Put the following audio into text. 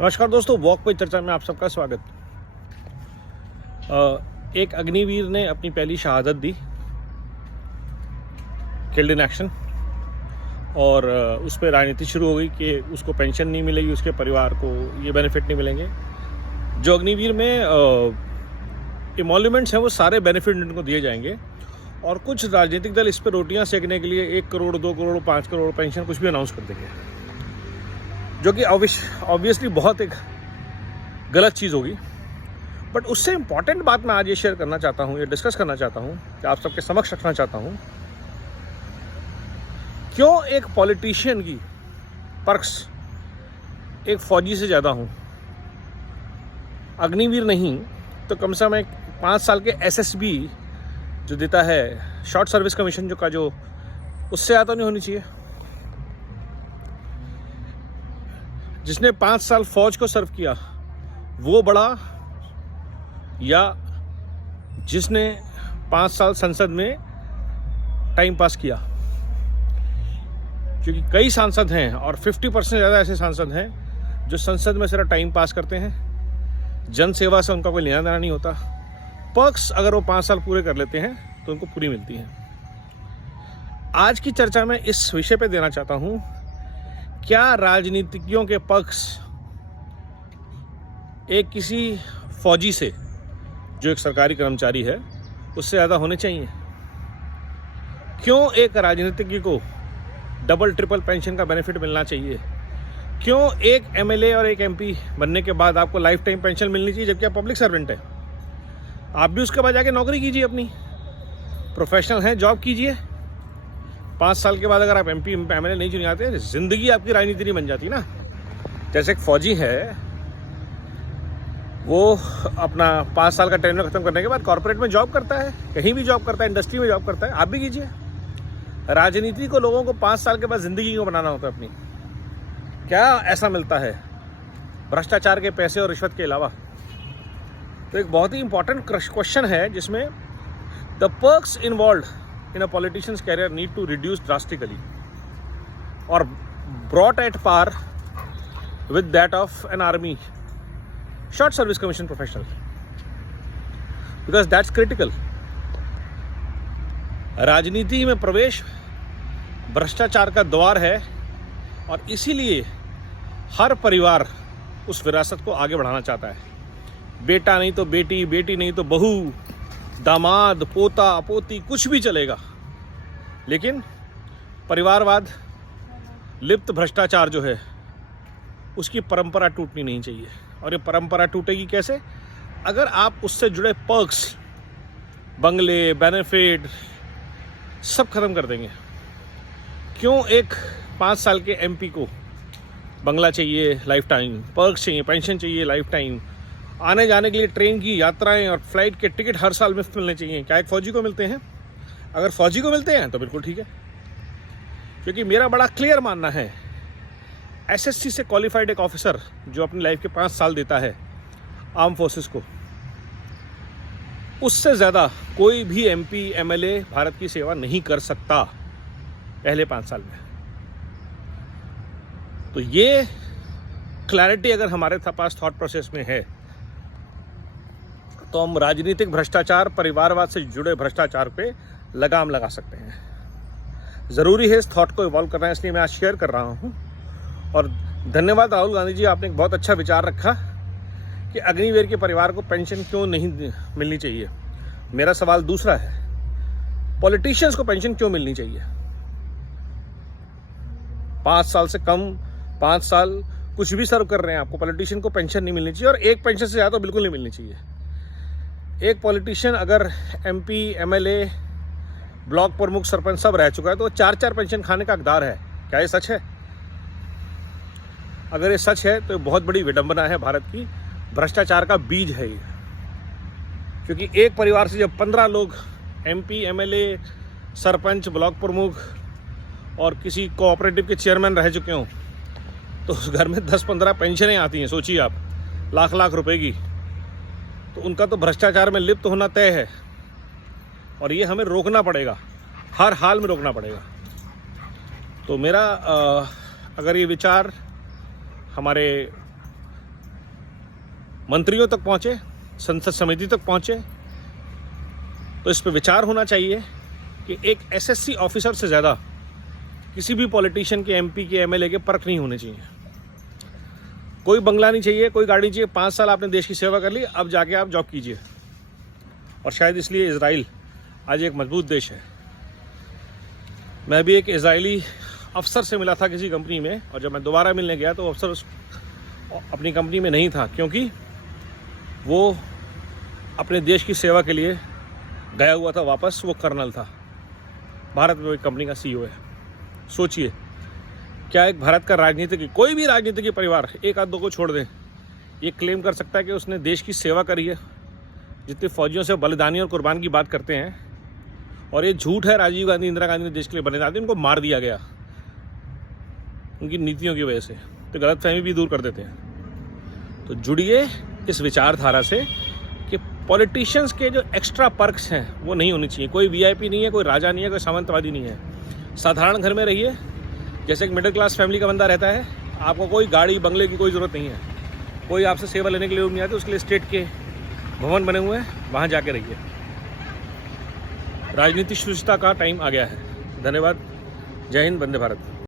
नमस्कार दोस्तों, वॉक पे चर्चा में आप सबका स्वागत। एक अग्निवीर ने अपनी पहली शहादत दी, किल्ड इन एक्शन, और उस पर राजनीति शुरू हो गई कि उसको पेंशन नहीं मिलेगी, उसके परिवार को ये बेनिफिट नहीं मिलेंगे। जो अग्निवीर में इमोल्यूमेंट्स हैं वो सारे बेनिफिट उनको दिए जाएंगे, और कुछ राजनीतिक दल इस पर रोटियां सेकने के लिए 1 करोड़ 2 करोड़ 5 करोड़ पेंशन कुछ भी अनाउंस कर देंगे, जो कि ऑब्वियसली बहुत एक गलत चीज़ होगी। बट उससे इम्पॉर्टेंट बात मैं आज ये शेयर करना चाहता हूँ, ये डिस्कस करना चाहता हूँ, कि आप सबके समक्ष रखना चाहता हूँ, क्यों एक पॉलिटिशियन की पर्क्स एक फौजी से ज़्यादा हूँ। अग्निवीर नहीं तो कम से कम 5 साल के SSB जो देता है, शॉर्ट सर्विस कमीशन जो उससे ज़्यादा नहीं होनी चाहिए। जिसने 5 साल फौज को सर्व किया वो बड़ा, या जिसने 5 साल संसद में टाइम पास किया? क्योंकि कई सांसद हैं और 50% ज़्यादा ऐसे सांसद हैं जो संसद में सिर्फ टाइम पास करते हैं, जन सेवा से उनका कोई लेना देना नहीं होता। पर्क्स अगर वो 5 साल पूरे कर लेते हैं तो उनको पूरी मिलती है। आज की चर्चा में इस विषय पे देना चाहता हूँ, क्या राजनीतिज्ञों के पक्ष एक किसी फौजी से, जो एक सरकारी कर्मचारी है, उससे ज़्यादा होने चाहिए? क्यों एक राजनीतिज्ञ को डबल ट्रिपल पेंशन का बेनिफिट मिलना चाहिए? क्यों एक MLA और एक MP बनने के बाद आपको लाइफ टाइम पेंशन मिलनी चाहिए, जबकि आप पब्लिक सर्वेंट है? आप भी उसके बाद जाके नौकरी कीजिए, अपनी प्रोफेशनल हैं, जॉब कीजिए। 5 साल के बाद अगर आप MP MLA नहीं चुन जाते, जिंदगी आपकी राजनीति नहीं बन जाती ना। जैसे एक फौजी है, वो अपना 5 साल का टेन्योर खत्म करने के बाद कॉर्पोरेट में जॉब करता है, कहीं भी जॉब करता है, इंडस्ट्री में जॉब करता है। आप भी कीजिए। राजनीति को लोगों को 5 साल के बाद जिंदगी को बनाना होता है अपनी। क्या ऐसा मिलता है भ्रष्टाचार के पैसे और रिश्वत के अलावा? तो एक बहुत ही इंपॉर्टेंट क्वेश्चन है, जिसमें the perks involve in a politician's career need to reduce drastically or brought at par with that of an army short service commission professional, because that's critical. राजनीति में प्रवेश भ्रष्टाचार का द्वार है, और इसीलिए हर परिवार उस विरासत को आगे बढ़ाना चाहता है। बेटा नहीं तो बेटी, बेटी नहीं तो बहू, दामाद, पोता, पोती, कुछ भी चलेगा, लेकिन परिवारवाद, लिप्त भ्रष्टाचार जो है, उसकी परंपरा टूटनी नहीं चाहिए। और ये परंपरा टूटेगी कैसे? अगर आप उससे जुड़े पर्क्स, बंगले, बेनिफिट सब खत्म कर देंगे। क्यों एक 5 साल के MP को बंगला चाहिए लाइफ टाइम, पर्क्स चाहिए, पेंशन चाहिए लाइफ टाइम, आने जाने के लिए ट्रेन की यात्राएं और फ्लाइट के टिकट हर साल मुफ्त मिलने चाहिए? क्या एक फौजी को मिलते हैं? अगर फौजी को मिलते हैं तो बिल्कुल ठीक है, क्योंकि मेरा बड़ा क्लियर मानना है, SSC से क्वालिफाइड एक ऑफिसर जो अपनी लाइफ के 5 साल देता है आर्म फोर्सेस को, उससे ज़्यादा कोई भी MP MLA भारत की सेवा नहीं कर सकता पहले 5 साल में। तो ये क्लैरिटी अगर हमारे पास थॉट प्रोसेस में है, तो हम राजनीतिक भ्रष्टाचार, परिवारवाद से जुड़े भ्रष्टाचार पे लगाम लगा सकते हैं। ज़रूरी है इस थॉट को इवॉल्व करना, इसलिए मैं आज शेयर कर रहा हूँ। और धन्यवाद राहुल गांधी जी, आपने एक बहुत अच्छा विचार रखा कि अग्निवीर के परिवार को पेंशन क्यों नहीं मिलनी चाहिए। मेरा सवाल दूसरा है, पॉलिटिशियंस को पेंशन क्यों मिलनी चाहिए? 5 साल से कम, 5 साल कुछ भी सर्व कर रहे हैं, आपको पॉलिटिशियन को पेंशन नहीं मिलनी चाहिए, और एक पेंशन से ज़्यादा तो बिल्कुल नहीं मिलनी चाहिए। एक पॉलिटिशियन अगर MP MLA ब्लॉक प्रमुख, सरपंच सब रह चुका है, तो 4-4 पेंशन खाने का हकदार है। क्या ये सच है? अगर ये सच है तो ये बहुत बड़ी विडंबना है, भारत की भ्रष्टाचार का बीज है ये। क्योंकि एक परिवार से जब 15 लोग MP MLA, सरपंच, ब्लॉक प्रमुख और किसी कोऑपरेटिव के चेयरमैन रह चुके हों, तो उस घर में 10-15 पेंशनें आती हैं। सोचिए आप, लाख लाख रुपए की। तो उनका तो भ्रष्टाचार में लिप्त होना तय है, और ये हमें रोकना पड़ेगा, हर हाल में रोकना पड़ेगा। तो मेरा अगर ये विचार हमारे मंत्रियों तक पहुँचे, संसद समिति तक पहुँचे, तो इस पर विचार होना चाहिए कि एक एसएससी ऑफिसर से ज़्यादा किसी भी पॉलिटिशियन के, एमपी के, एमएलए के परख नहीं होने चाहिए। कोई बंगला नहीं चाहिए, कोई गाड़ी चाहिए। 5 साल आपने देश की सेवा कर ली, अब जाके आप जॉब कीजिए। और शायद इसलिए इजराइल आज एक मजबूत देश है। मैं भी एक इजरायली अफसर से मिला था किसी कंपनी में, और जब मैं दोबारा मिलने गया तो अफसर अपनी कंपनी में नहीं था, क्योंकि वो अपने देश की सेवा के लिए गया हुआ था वापस। वो कर्नल था, भारत में एक कंपनी का सीईओ है। सोचिए, क्या एक भारत का राजनीतिक, कोई भी राजनीतिक परिवार एक आध दो को छोड़ दें, ये क्लेम कर सकता है कि उसने देश की सेवा करी है? जितने फौजियों से बलिदानी और कुर्बान की बात करते हैं, और ये झूठ है। राजीव गांधी, इंदिरा गांधी ने देश के लिए बलिदान दिया, उनको मार दिया गया उनकी नीतियों की वजह से। तो गलतफहमी भी दूर कर देते हैं। तो जुड़िए इस विचारधारा से कि पॉलिटिशियंस के जो एक्स्ट्रा पर्क्स हैं वो नहीं होनी चाहिए। कोई वीआईपी नहीं है, कोई राजा नहीं है, कोई सामंतवादी नहीं है। साधारण घर में रहिए, जैसे एक मिडिल क्लास फैमिली का बंदा रहता है। आपको कोई गाड़ी बंगले की कोई ज़रूरत नहीं है, कोई आपसे सेवा लेने के लिए नहीं आते। उसके लिए स्टेट के भवन बने हुए हैं, वहाँ जाके रहिए। राजनीति शुचिता का टाइम आ गया है। धन्यवाद। जय हिंद, वंदे भारत।